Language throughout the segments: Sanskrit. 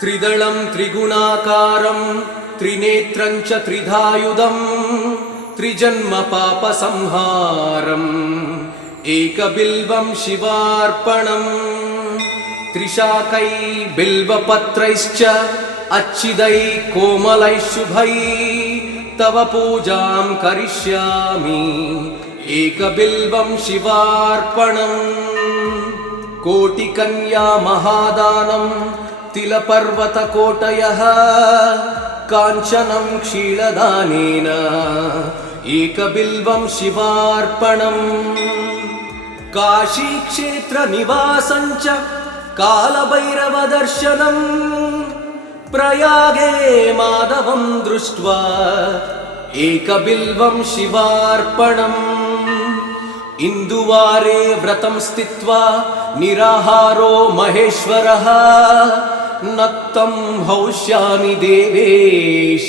त्रिदलं त्रिगुणाकारं त्रिनेत्रं च त्रिधायुधं त्रिजन्म पापसंहारम् एकबिल्वं शिवार्पणम् त्रिशाकै बिल्वपत्रैश्च अच्छिदै कोमलै शुभै तव पूजां करिष्यामि एकबिल्वं शिवार्पणम् कोटिकन्या महादानं तिलपर्वतकोटयः काञ्चनं क्षीरदानेन एकबिल्वं शिवार्पणम् काशीक्षेत्रनिवासं च कालभैरवदर्शनम् प्रयागे माधवं दृष्ट्वा एकबिल्वं शिवार्पणम् इन्दुवारे व्रतं स्थित्वा निराहारो महेश्वरः नक्तं हौष्यामि देवेश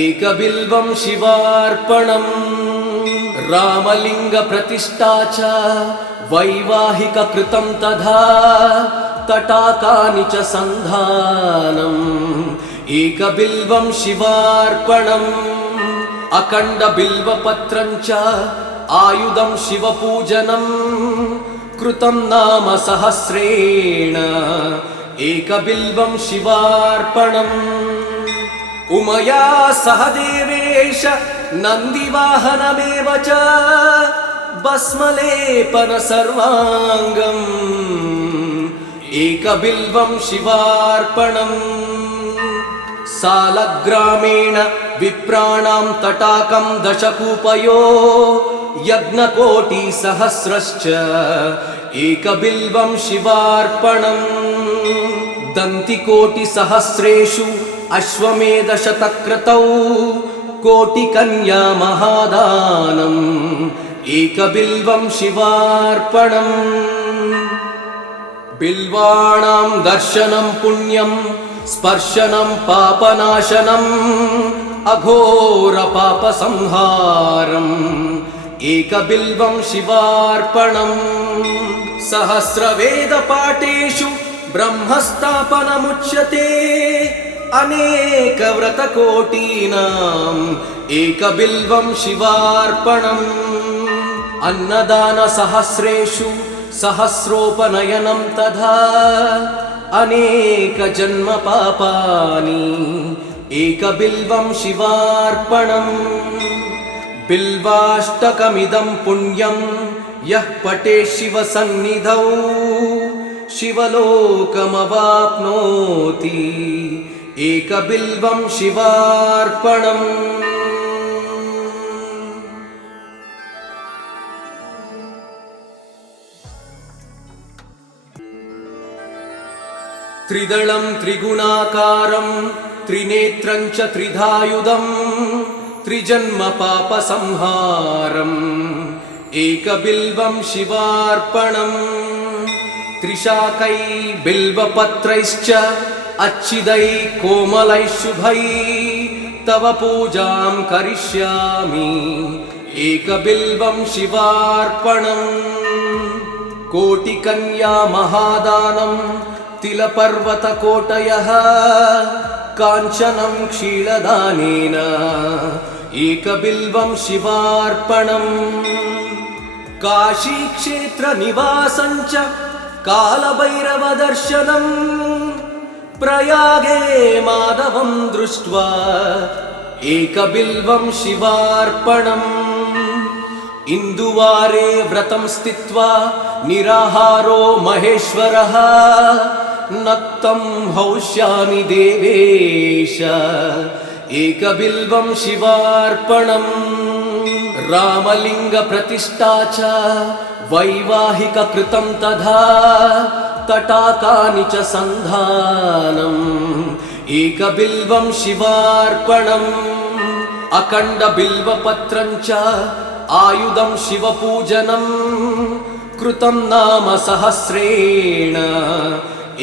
एकबिल्वं शिवार्पणम् रामलिङ्गप्रतिष्ठा च वैवाहिककृतं तथा तटाकानि च सन्धानम् एकबिल्वं शिवार्पणम् अखण्डबिल्वपत्रं च आयुधं शिवपूजनम् कृतं नाम सहस्रेण एकबिल्वं शिवार्पणम् उमया सह देवेश नन्दिवाहनमेव च भस्मलेपन सर्वाङ्गम् एकबिल्वं शिवार्पणम् सालग्रामेण विप्राणां तटाकं दशकूपयो यज्ञकोटिसहस्रश्च एकबिल्वं शिवार्पणम् दन्तिकोटिसहस्रेषु अश्वमेधशतक्रतौ कोटिकन्या महादानम् एकबिल्वं शिवार्पणम् बिल्वाणां दर्शनं पुण्यं स्पर्शनं पापनाशनम् अघोरपापसंहारम् एकबिल्वं शिवार्पणम् सहस्रवेदपाठेषु ब्रह्मस्थापनमुच्यते अनेकव्रतकोटीनाम् एकबिल्वं शिवार्पणम् अन्नदानसहस्रेषु सहस्रोपनयनं तथा अनेकजन्मपापानि एकबिल्वं शिवार्पणम् बिल्वाष्टकमिदं पुण्यं यः पठेत् शिवसन्निधौ शिवलोकमवाप्नोति एकबिल्वं शिवार्पणम् त्रिदलं त्रिगुणाकारं त्रिनेत्रं च त्रिधायुधं त्रिजन्म पापसंहारम् एकबिल्वं शिवार्पणम् त्रिशाकै बिल्वपत्रैश्च अच्छिदै कोमलै शुभै तव पूजां करिष्यामि एकबिल्वं शिवार्पणम् कोटिकन्या महादानं तिलपर्वतकोटयः काञ्चनं क्षीरदानेन एकबिल्वं शिवार्पणम् काशीक्षेत्रनिवासं च कालभैरवदर्शनम् प्रयागे माधवं दृष्ट्वा एकबिल्वं शिवार्पणम् इन्दुवारे व्रतं स्थित्वा निराहारो महेश्वरः नक्तं हौष्यामि देवेश एकबिल्वं शिवार्पणम् रामलिङ्गप्रतिष्ठा च वैवाहिककृतं तथा तटाकानि च सन्धानम् एकबिल्वं शिवार्पणम् अखण्डबिल्वपत्रं च आयुधं शिवपूजनम् कृतं नाम सहस्रेण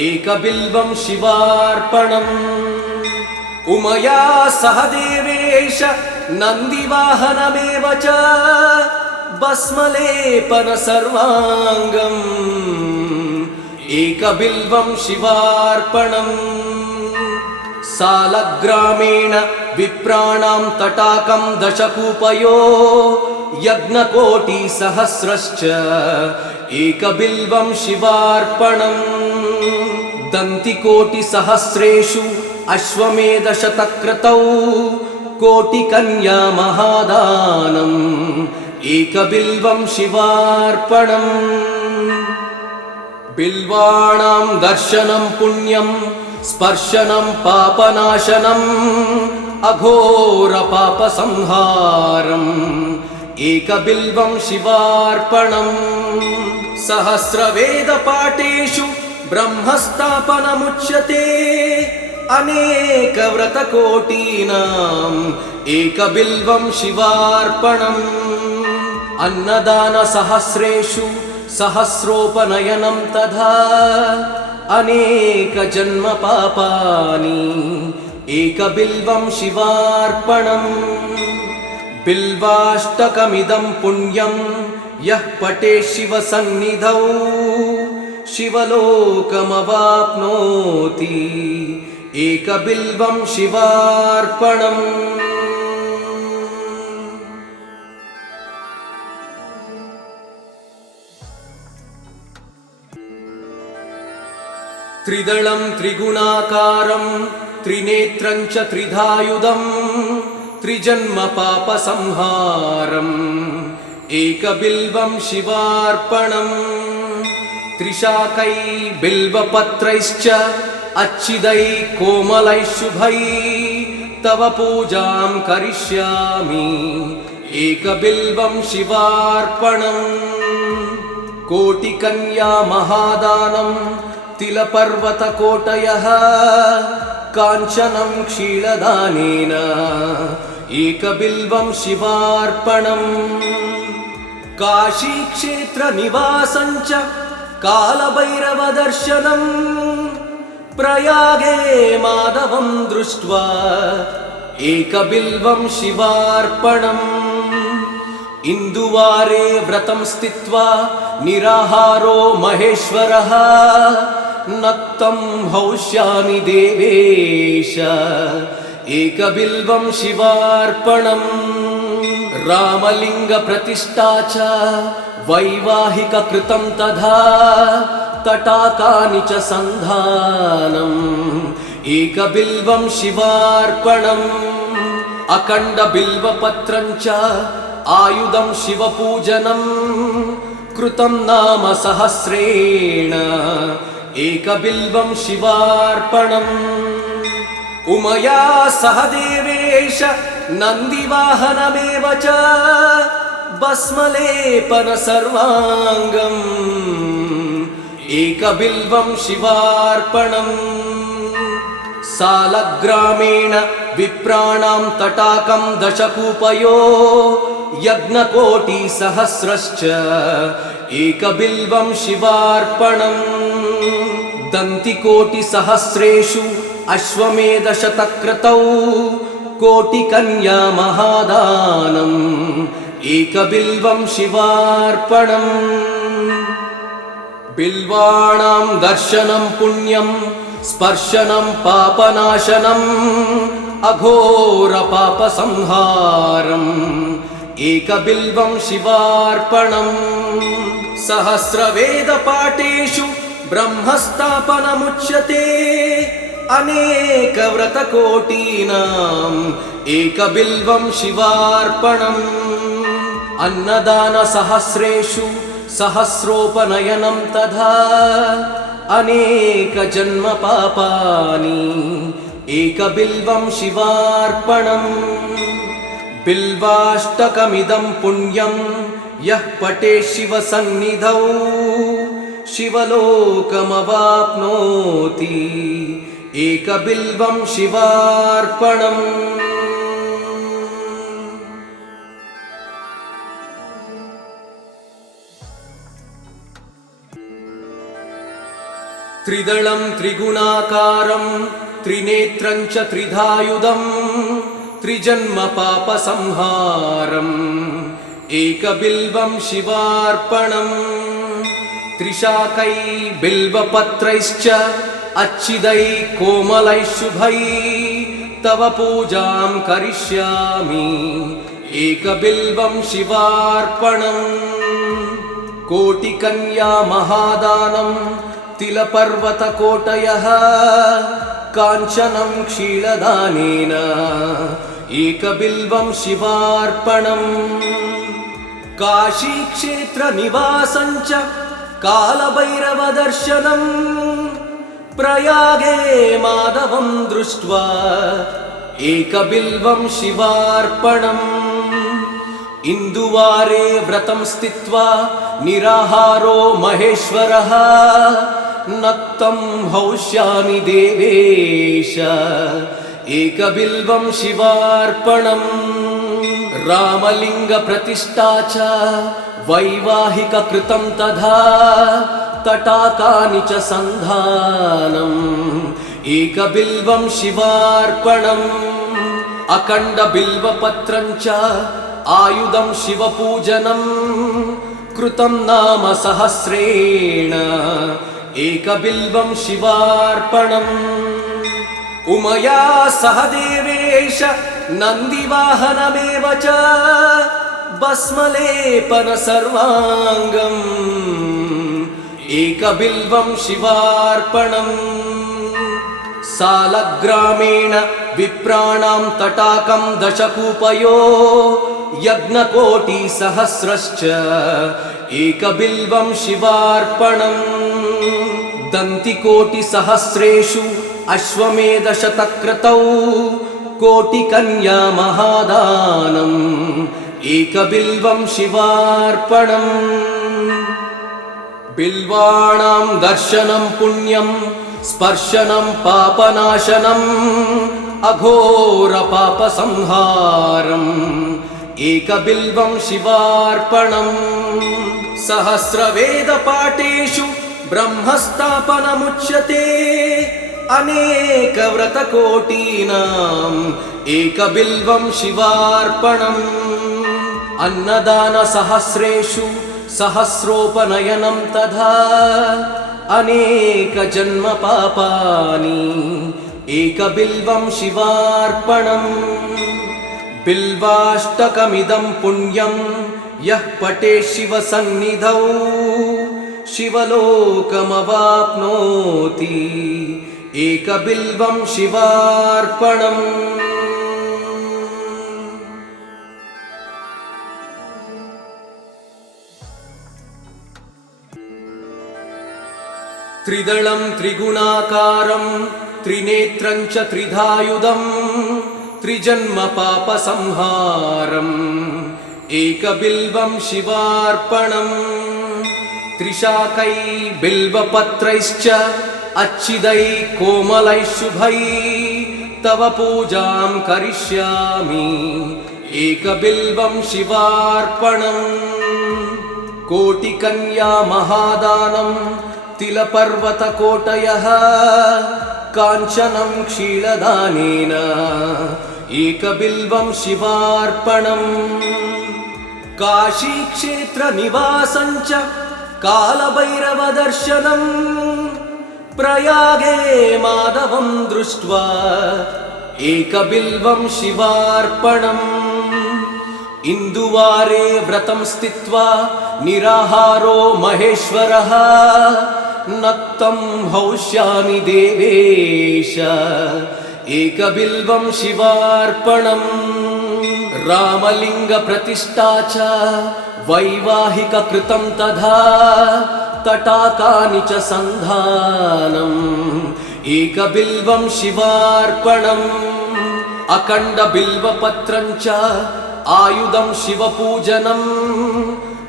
एकबिल्वं शिवार्पणम् उमया सह देवेश नन्दिवाहनमेव च भस्मलेपन सर्वाङ्गम् एकबिल्वं शिवार्पणम् सालग्रामेण विप्राणां तटाकं दशकूपयो यज्ञकोटिसहस्रश्च एकबिल्वं शिवार्पणम् दन्तिकोटिसहस्रेषु अश्वमेधशतक्रतौ कोटिकन्या महादानम् एकबिल्वं शिवार्पणम् बिल्वाणां दर्शनं पुण्यं स्पर्शनं पापनाशनम् अघोरपापसंहारम् एकबिल्वं शिवार्पणम् सहस्रवेदपाठेषु ब्रह्मस्थापनमुच्यते अनेकव्रतकोटीनाम् एकबिल्वं शिवार्पणम् अन्नदानसहस्रेषु सहस्रोपनयनं तथा अनेकजन्मपापानि एकबिल्वं शिवार्पणम् बिल्वाष्टकमिदं पुण्यं यः पठेत् शिवसन्निधौ शिवलोकमवाप्नोति एकबिल्वं शिवार्पणम् त्रिदलं त्रिगुणाकारं त्रिनेत्रं च त्रिधायुधं त्रिजन्मपापसंहारम् एकबिल्वं शिवार्पणम् त्रिशाकै बिल्वपत्रैश्च अच्छिदैः कोमलैः शुभैः तव पूजां करिष्यामि एकबिल्वं शिवार्पणम् कोटिकन्या महादानं तिलपर्वतकोटयः काञ्चनं क्षीरदानेन एकबिल्वं शिवार्पणम् काशीक्षेत्रनिवासं च कालभैरवदर्शनम् प्रयागे माधवं दृष्ट्वा एकबिल्वं शिवार्पणम् इन्दुवारे व्रतं स्थित्वा निराहारो महेश्वरः नक्तं हौष्यामि देवेश एकबिल्वं शिवार्पणम् रामलिङ्गप्रतिष्ठा च वैवाहिककृतं तथा तटाकानि च सन्धानम् एकबिल्वं शिवार्पणम् अखण्डबिल्वपत्रं च आयुधं शिवपूजनम् कृतं नाम सहस्रेण एकबिल्वं शिवार्पणम् उमया सह देवेश नन्दिवाहनमेव च भस्मलेपन सर्वाङ्गम् एकबिल्वं शिवार्पणम् सालग्रामेण विप्राणां तटाकं दशकूपयो यज्ञकोटिसहस्रश्च एकबिल्वं शिवार्पणम् दन्तिकोटिसहस्रेषु अश्वमेधशतक्रतौ कोटिकन्या महादानम् एकबिल्वं शिवार्पणम् बिल्वाणां दर्शनं पुण्यं स्पर्शनं पापनाशनम् अघोरपापसंहारम् एकबिल्वं शिवार्पणम् सहस्रवेदपाठेषु ब्रह्मस्थापनमुच्यते अनेकव्रतकोटीनाम् एकबिल्वं शिवार्पणम् अन्नदानसहस्रेषु सहस्रोपनयनं तथा अनेकजन्मपापानि एकबिल्वं शिवार्पणम् बिल्वाष्टकमिदं पुण्यं यः पठेत् शिवसन्निधौ शिवलोकमवाप्नोति एकबिल्वं शिवार्पणम् त्रिदलं त्रिगुणाकारं त्रिनेत्रं च त्रिधायुधं त्रिजन्मपापसंहारम् एकबिल्वं शिवार्पणम् त्रिशाकै बिल्वपत्रैश्च अच्छिदै कोमलै शुभै तव पूजां करिष्यामि एकबिल्वं शिवार्पणम् कोटिकन्या महादानं तिलपर्वतकोटयः काञ्चनं क्षीरदानेन एकबिल्वं शिवार्पणम् काशीक्षेत्रनिवासं च कालभैरवदर्शनम् प्रयागे माधवं दृष्ट्वा एकबिल्वं शिवार्पणम् इन्दुवारे व्रतं स्थित्वा निराहारो महेश्वरः नक्तं हौष्यामि देवेश एकबिल्वं शिवार्पणम् रामलिङ्गप्रतिष्ठा च वैवाहिककृतं तथा तटाकानि च सन्धानम् एकबिल्वं शिवार्पणम् अखण्डबिल्वपत्रं च आयुधं शिवपूजनम् कृतं नाम सहस्रेण एकबिल्वं शिवार्पणम् उमया सह देवेश नन्दिवाहनमेव च भस्मलेपन सर्वाङ्गम् एकबिल्वं शिवार्पणम् सालग्रामेण विप्राणां तटाकं दशकूपयो यज्ञकोटिसहस्रश्च एकबिल्वं शिवार्पणम् दन्तिकोटिसहस्रेषु अश्वमेधशतक्रतौ कोटिकन्या महादानम् एकबिल्वं शिवार्पणम् बिल्वाणां दर्शनं पुण्यं स्पर्शनं पापनाशनम् अघोरपापसंहारम् एकबिल्वं शिवार्पणम् सहस्रवेदपाठेषु ब्रह्मस्थापनमुच्यते अनेकव्रतकोटीनाम् एकबिल्वं शिवार्पणम् अन्नदानसहस्रेषु सहस्रोपनयनं तथा अनेकजन्मपापानि एकबिल्वं शिवार्पणम् बिल्वाष्टकमिदं पुण्यं यः पठेत् शिवसन्निधौ शिवलोकमवाप्नोति एकबिल्वं शिवार्पणम् त्रिदलं त्रिगुणाकारं त्रिनेत्रं च त्रिधायुधं त्रिजन्मपापसंहारम् एकबिल्वं शिवार्पणम् त्रिशाकै बिल्वपत्रैश्च अच्छिदै कोमलै शुभै तव पूजां करिष्यामि एकबिल्वं शिवार्पणम् कोटिकन्या महादानं तिलपर्वतकोटयः काञ्चनं क्षीरदानेन एकबिल्वं शिवार्पणम् काशीक्षेत्रनिवासं च कालभैरवदर्शनम् प्रयागे माधवं दृष्ट्वा एकबिल्वं शिवार्पणम् इन्दुवारे व्रतं स्थित्वा निराहारो महेश्वरः नक्तं हौष्यामि देवेश एकबिल्वं शिवार्पणम् रामलिङ्गप्रतिष्ठा च वैवाहिककृतं तथा तटाकानि च सन्धानम् एकबिल्वं शिवार्पणम् अखण्डबिल्वपत्रं च आयुधं शिवपूजनम्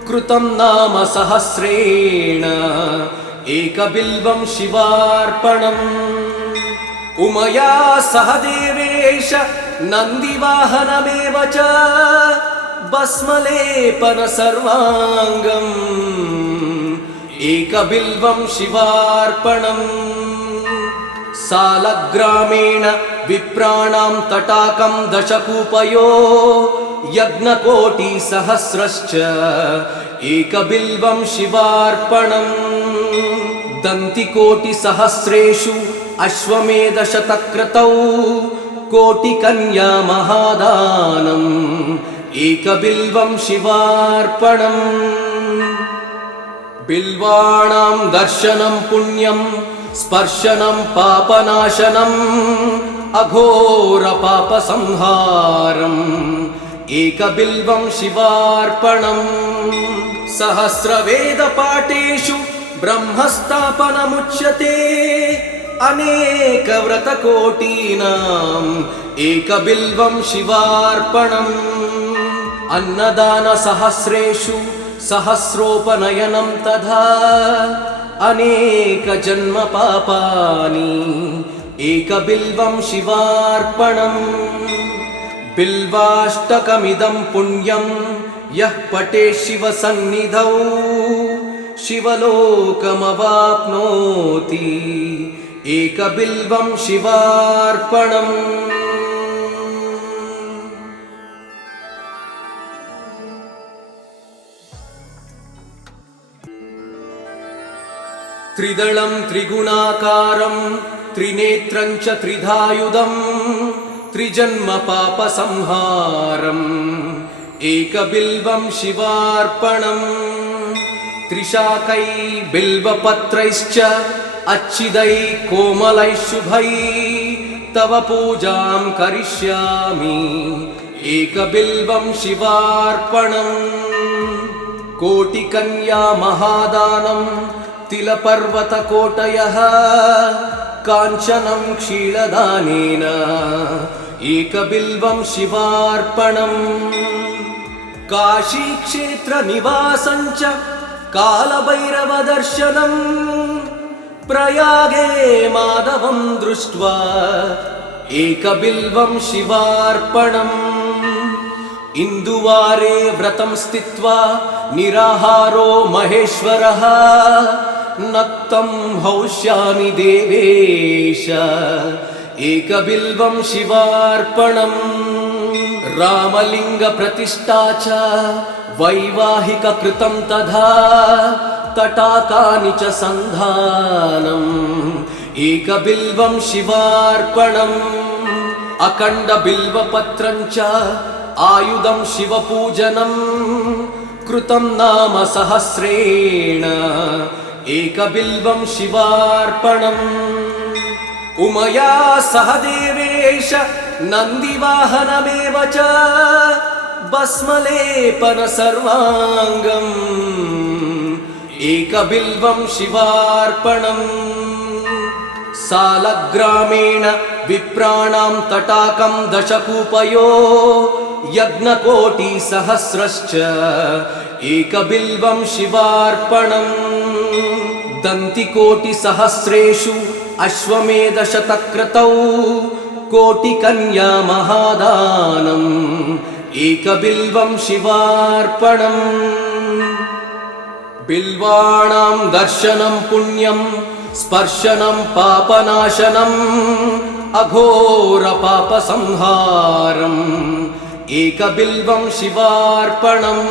कृतं नाम सहस्रेण एकबिल्वं शिवार्पणम् उमया सह देवेश नन्दिवाहनमेव च भस्मलेपन सर्वाङ्गम् एकबिल्वं शिवार्पणम् सालग्रामेण विप्राणां तटाकं दशकूपयो यज्ञकोटिसहस्रश्च एकबिल्वं शिवार्पणम् दन्तिकोटिसहस्रेषु अश्वमेधशतक्रतौ कोटिकन्या महादानम् एकबिल्वं शिवार्पणम् बिल्वाणां दर्शनं पुण्यं स्पर्शनं पापनाशनम् अघोरपापसंहारम् एकबिल्वं शिवार्पणम् सहस्रवेदपाठेषु ब्रह्मस्थापनमुच्यते अनेकव्रतकोटीनाम् एकबिल्वं शिवार्पणम् अन्नदानसहस्रेषु सहस्रोपनयनं तथा अनेकजन्मपापानि एकबिल्वं शिवार्पणम् बिल्वाष्टकमिदं पुण्यं यः पठेत् शिवसन्निधौ शिवलोकमवाप्नोति एकबिल्वं शिवार्पणम् त्रिदलं त्रिगुणाकारं त्रिनेत्रं च त्रिधायुधम् त्रिजन्मपापसंहारम् एकबिल्वं शिवार्पणम् त्रिशाकै बिल्वपत्रैश्च अच्छिदैः कोमलैः शुभैः तव पूजां करिष्यामि एकबिल्वं शिवार्पणम् कोटिकन्या महादानं तिलपर्वतकोटयः काञ्चनं क्षीरदानेन एकबिल्वं शिवार्पणम् काशीक्षेत्रनिवासं च कालभैरवदर्शनम् प्रयागे माधवं दृष्ट्वा एकबिल्वं शिवार्पणम् इन्दुवारे व्रतं स्थित्वा निराहारो महेश्वरः नक्तं हौष्यामि देवेश एकबिल्वं शिवार्पणम् रामलिङ्गप्रतिष्ठा च वैवाहिककृतं तथा तटाकानि च सन्धानम् एकबिल्वं शिवार्पणम् अखण्डबिल्वपत्रं च आयुधं शिवपूजनम् कृतं नाम सहस्रेण एकबिल्वं शिवार्पणम् उमया सह देवेश नन्दिवाहनमेव च भस्मलेपन सर्वाङ्गम् एकबिल्वं शिवार्पणम् सालग्रामेण विप्राणां तटाकं दशकूपयो यज्ञकोटिसहस्रश्च एकबिल्वं शिवार्पणम् दन्तिकोटिसहस्रेषु अश्वमेधशतक्रतौ कोटिकन्या महादानम् एकबिल्वं शिवार्पणम् बिल्वाणां दर्शनं पुण्यं स्पर्शनं पापनाशनम् अघोरपापसंहारम् एकबिल्वं शिवार्पणम्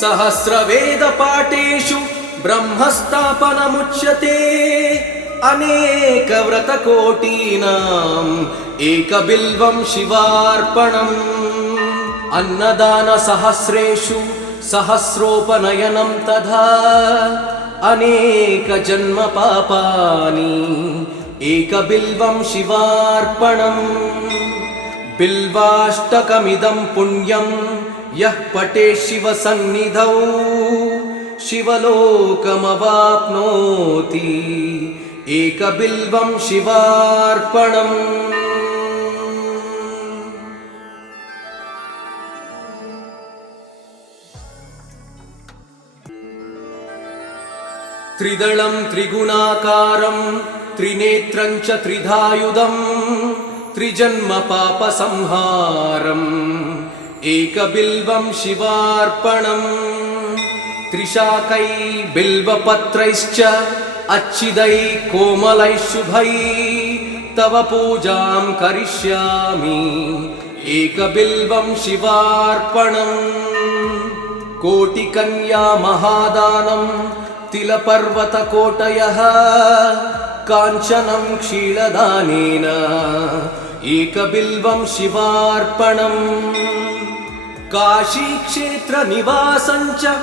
सहस्रवेदपाठेषु ब्रह्मस्थापनमुच्यते अनेकव्रतकोटीनाम् एकबिल्वं शिवार्पणम् अन्नदानसहस्रेषु सहस्रोपनयनं तथा अनेकजन्मपापानि एकबिल्वं शिवार्पणम् बिल्वाष्टकमिदं पुण्यं यः पठेत् शिवसन्निधौ शिवलोकमवाप्नोति एकबिल्वं शिवार्पणम् त्रिदलं त्रिगुणाकारं त्रिनेत्रं च त्रिधायुधम् त्रिजन्मपापसंहारम् एकबिल्वं शिवार्पणम् त्रिशाकै बिल्वपत्रैश्च अच्छिदैः कोमलैः शुभैः तव पूजां करिष्यामि एकबिल्वं शिवार्पणम् कोटिकन्या महादानं तिलपर्वतकोटयः काञ्चनं क्षीरदानेन एकबिल्वं शिवार्पणम् काशीक्षेत्रनिवासं च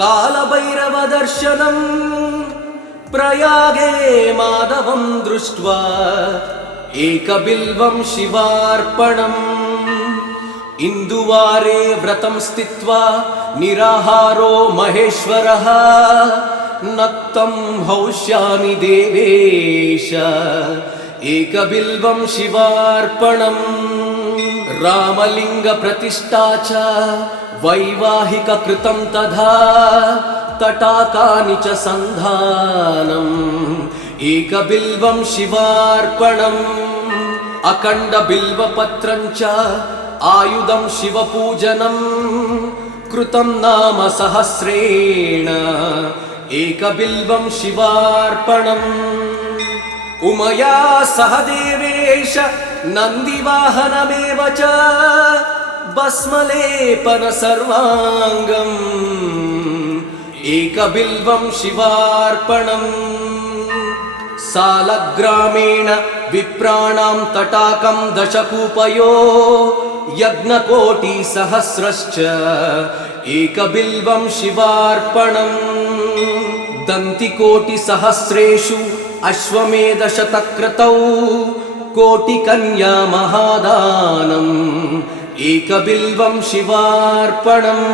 कालभैरवदर्शनम् प्रयागे माधवं दृष्ट्वा एकबिल्वं शिवार्पणम् इन्दुवारे व्रतं स्थित्वा निराहारो महेश्वरः नक्तं हौष्यामि देवेश एकबिल्वं शिवार्पणम् रामलिङ्गप्रतिष्ठा च वैवाहिककृतं तथा तटाकानि च सन्धानम् एकबिल्वं शिवार्पणम् अखण्डबिल्वपत्रं च आयुधं शिवपूजनम् कृतं नाम सहस्रेण एकबिल्वं शिवार्पणम् उमया सह देवेश नन्दिवाहनमेव च भस्मलेपन सर्वाङ्गम् एकबिल्वं शिवार्पणम् सालग्रामेण विप्राणां तटाकं दशकूपयो यज्ञकोटिसहस्रश्च एकबिल्वं शिवार्पणम् दन्तिकोटिसहस्रेषु अश्वमेधशतक्रतौ कोटिकन्या महादानम् एकबिल्वं शिवार्पणम्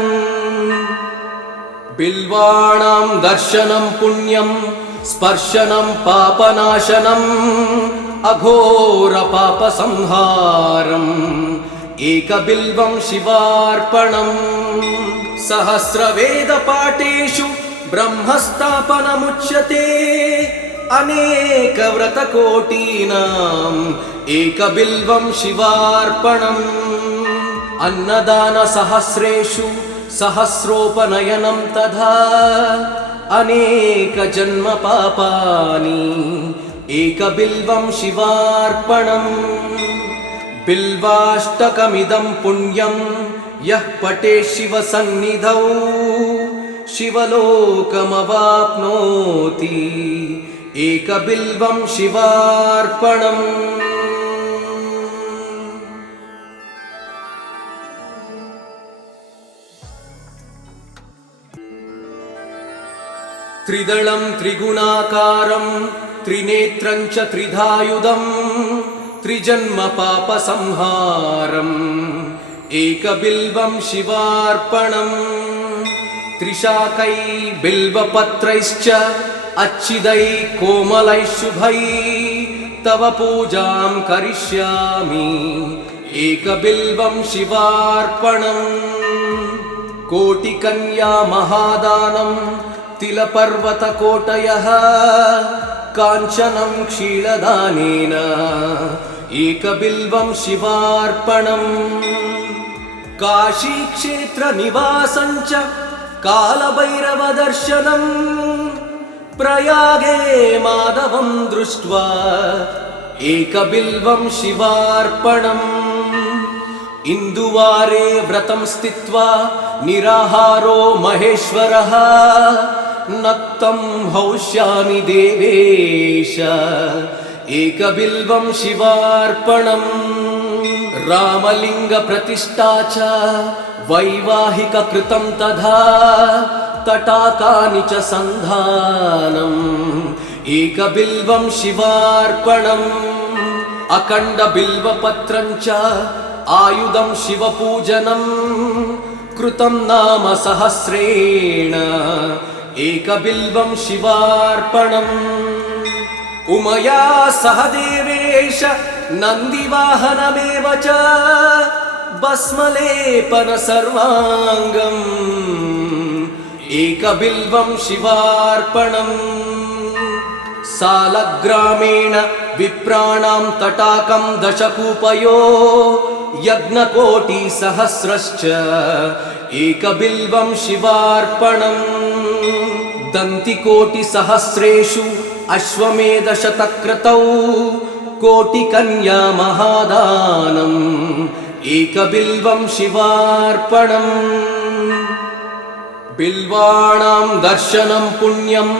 बिल्वाणां दर्शनं पुण्यं स्पर्शनं पापनाशनम् अघोरपापसंहारम् एकबिल्वं शिवार्पणम् सहस्रवेदपाठेषु ब्रह्मस्थापनमुच्यते अनेकव्रतकोटीनाम् एकबिल्वं शिवार्पणम् अन्नदानसहस्रेषु सहस्रोपनयनं तथा अनेकजन्मपापानि एकबिल्वं शिवार्पणम् बिल्वाष्टकमिदं पुण्यं यः पठेत् शिवसन्निधौ शिवलोकमवाप्नोति एकबिल्वं शिवार्पणम् त्रिदलं त्रिगुणाकारं त्रिनेत्रं च त्रिधायुधम् त्रिजन्मपापसंहारम् एकबिल्वं शिवार्पणम् त्रिशाकै बिल्वपत्रैश्च अच्छिदैः कोमलैः शुभैः तव पूजां करिष्यामि एकबिल्वं शिवार्पणम् कोटिकन्या महादानं तिलपर्वतकोटयः काञ्चनं क्षीरदानेन एकबिल्वं शिवार्पणम् काशीक्षेत्रनिवासं च कालभैरवदर्शनम् प्रयागे माधवं दृष्ट्वा एकबिल्वं शिवार्पणम् इन्दुवारे व्रतं स्थित्वा निराहारो महेश्वरः नक्तं हौष्यामि देवेश एकबिल्वं शिवार्पणम् रामलिङ्गप्रतिष्ठा च वैवाहिककृतं तथा तटाकानि च सन्धानम् एकबिल्वं शिवार्पणम् अखण्डबिल्वपत्रं च आयुधं शिवपूजनम् कृतं नाम सहस्रेण एकबिल्वं शिवार्पणम् उमया सह देवेश नन्दिवाहनमेव च भस्मलेपन सर्वाङ्गम् एकबिल्वं शिवार्पणम् सालग्रामेण विप्राणां तटाकं दशकूपयो यज्ञकोटिसहस्रश्च एकबिल्वं शिवार्पणम् दन्तिकोटिसहस्रेषु अश्वमेधशतक्रतौ कोटिकन्या महादानम् एकबिल्वं शिवार्पणम् बिल्वाणां दर्शनं पुण्यं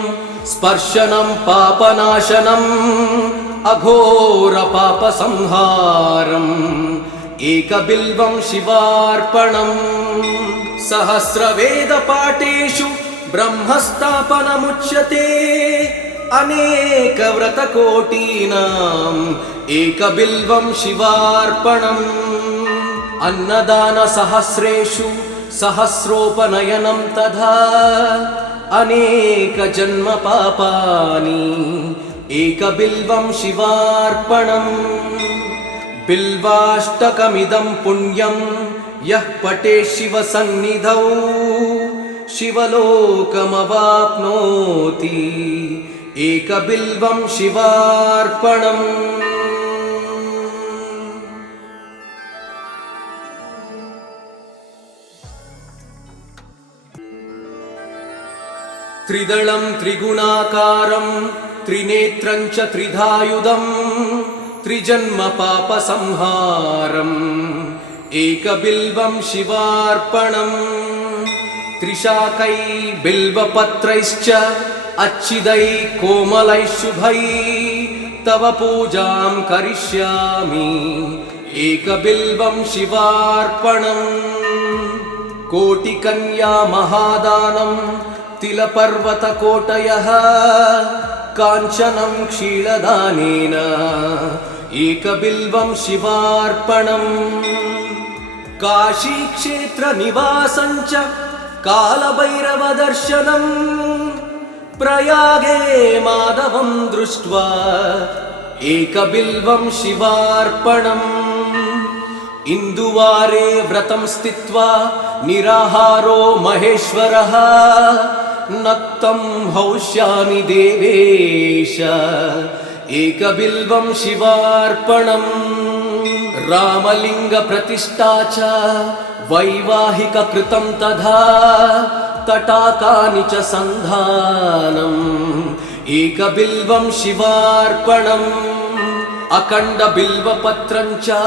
स्पर्शनं पापनाशनम् अघोरपापसंहारम् एकबिल्वं शिवार्पणम् सहस्रवेदपाठेषु ब्रह्मस्थापनमुच्यते अनेकव्रतकोटीनाम् एकबिल्वं शिवार्पणम् अन्नदानसहस्रेषु सहस्रोपनयनं तथा अनेकजन्मपापानि एकबिल्वं शिवार्पणम् बिल्वाष्टकमिदं पुण्यं यः पठेत् शिवसन्निधौ शिवलोकमवाप्नोति एकबिल्वं शिवार्पणम् त्रिदलं त्रिगुणाकारं त्रिनेत्रं च त्रिधायुधम् त्रिजन्मपापसंहारम् एकबिल्वं शिवार्पणम् त्रिशाकै बिल्वपत्रैश्च अच्छिदैः कोमलैः शुभैः तव पूजां करिष्यामि एकबिल्वं शिवार्पणम् कोटिकन्या महादानं तिलपर्वतकोटयः काञ्चनं क्षीरदानेन एकबिल्वं शिवार्पणम् काशीक्षेत्रनिवासं च कालभैरवदर्शनम् प्रयागे माधवं दृष्ट्वा एकबिल्वं शिवार्पणम् इन्दुवारे व्रतं स्थित्वा निराहारो महेश्वरः नक्तं हौष्यामि देवेश एकबिल्वं शिवार्पणम् रामलिङ्गप्रतिष्ठा च वैवाहिककृतं तथा तटाकानि च सन्धानम् एकबिल्वं शिवार्पणम् अखण्डबिल्वपत्रं च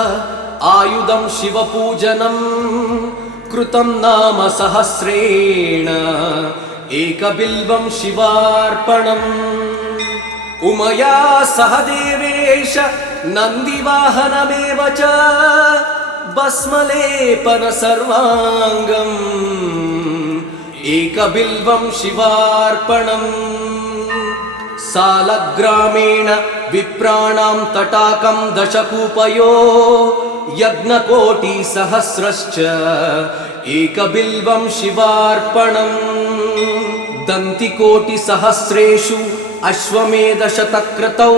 आयुधं शिवपूजनम् कृतं नाम सहस्रेण एकबिल्वं शिवार्पणम् उमया सह देवेश नन्दिवाहनमेव च भस्मलेपन सर्वाङ्गम् एकबिल्वं शिवार्पणम् सालग्रामेण विप्राणां तटाकं दशकूपयो यज्ञकोटिसहस्रश्च एकबिल्वं शिवार्पणम् दन्तिकोटिसहस्रेषु अश्वमेधशतक्रतौ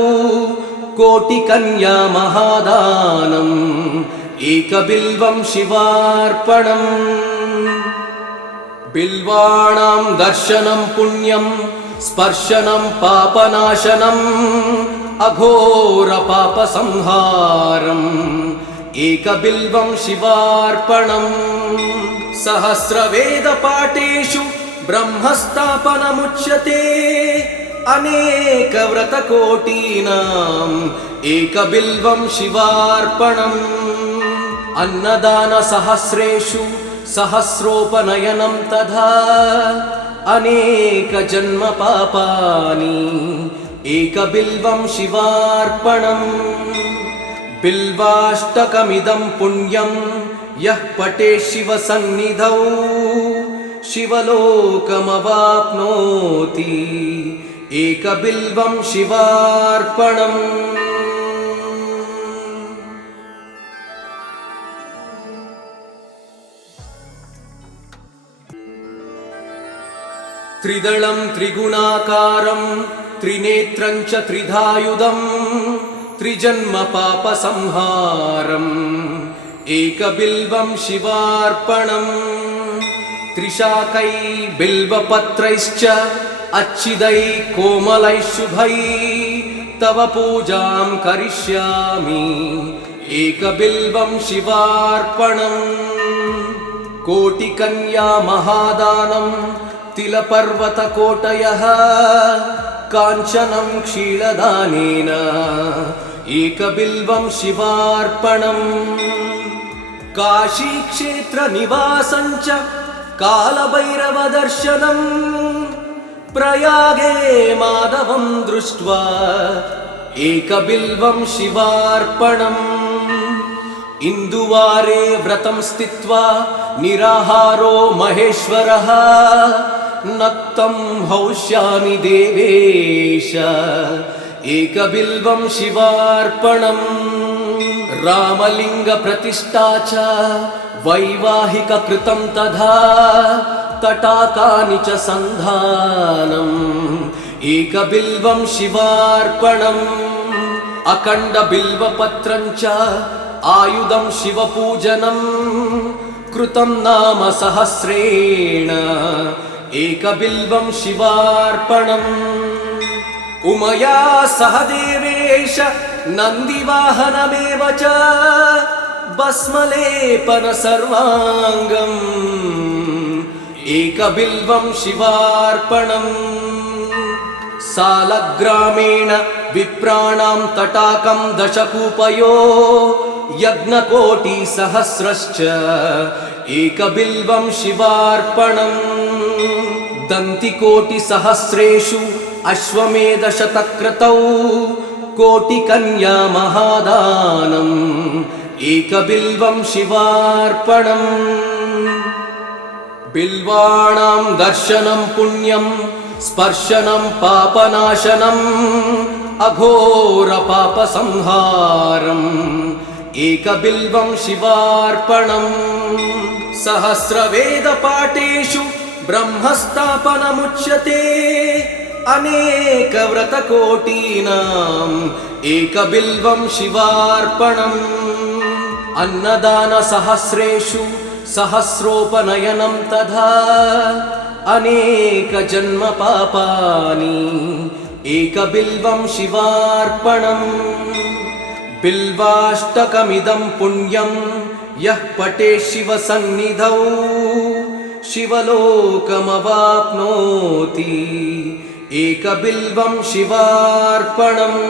कोटिकन्या महादानम् एकबिल्वं शिवार्पणम् बिल्वाणां दर्शनं पुण्यं स्पर्शनं पापनाशनम् अघोरपापसंहारम् एकबिल्वं शिवार्पणम् सहस्रवेदपाठेषु ब्रह्मस्थापनमुच्यते अनेकव्रतकोटीनाम् एकबिल्वं शिवार्पणम् अन्नदानसहस्रेषु सहस्रोपनयनं तथा अनेकजन्मपापानि एकबिल्वं शिवार्पणम् बिल्वाष्टकमिदं पुण्यं यः पठेत् शिवसन्निधौ शिवलोकमवाप्नोति एकबिल्वं शिवार्पणम् त्रिदलं त्रिगुणाकारं त्रिनेत्रं च त्रिधायुधम् त्रिजन्मपापसंहारम् एकबिल्वं शिवार्पणम् त्रिशाकै बिल्वपत्रैश्च अच्छिदैः कोमलैः शुभैः तव पूजां करिष्यामि एकबिल्वं शिवार्पणम् कोटिकन्या महादानं तिलपर्वतकोटयः काञ्चनं क्षीरदानेन एकबिल्वं शिवार्पणम् काशीक्षेत्रनिवासं च कालभैरवदर्शनम् प्रयागे माधवं दृष्ट्वा एकबिल्वं शिवार्पणम् इन्दुवारे व्रतं स्थित्वा निराहारो महेश्वरः नक्तं हौष्यामि देवेश एकबिल्वं शिवार्पणम् रामलिङ्गप्रतिष्ठा च वैवाहिककृतं तथा तटाकानि च सन्धानम् एकबिल्वं शिवार्पणम् अखण्डबिल्वपत्रं च आयुधं शिवपूजनम् कृतं नाम सहस्रेण एकबिल्वं शिवार्पणम् उमया सह देवेश नन्दिवाहनमेव च भस्मलेपन सर्वाङ्गम् एकबिल्वं शिवार्पणम् सालग्रामेण विप्राणां तटाकं दशकूपयो यज्ञकोटिसहस्रश्च एकबिल्वं शिवार्पणम् दन्तिकोटिसहस्रेषु अश्वमेधशतक्रतौ कोटिकन्या महादानम् एकबिल्वं शिवार्पणम् बिल्वाणां दर्शनं पुण्यं स्पर्शनं पापनाशनम् अघोरपापसंहारम् एकबिल्वं शिवार्पणम् सहस्रवेदपाठेषु ब्रह्मस्थापनमुच्यते अनेकव्रतकोटीनाम् एकबिल्वं शिवार्पणम् अन्नदानसहस्रेषु सहस्रोपनयनं तथा अनेकजन्मपापानि एकबिल्वं शिवार्पणम् बिल्वाष्टकमिदं पुण्यं यः पठेत् शिवसन्निधौ शिवलोकमवाप्नोति एकबिल्वं शिवार्पणम्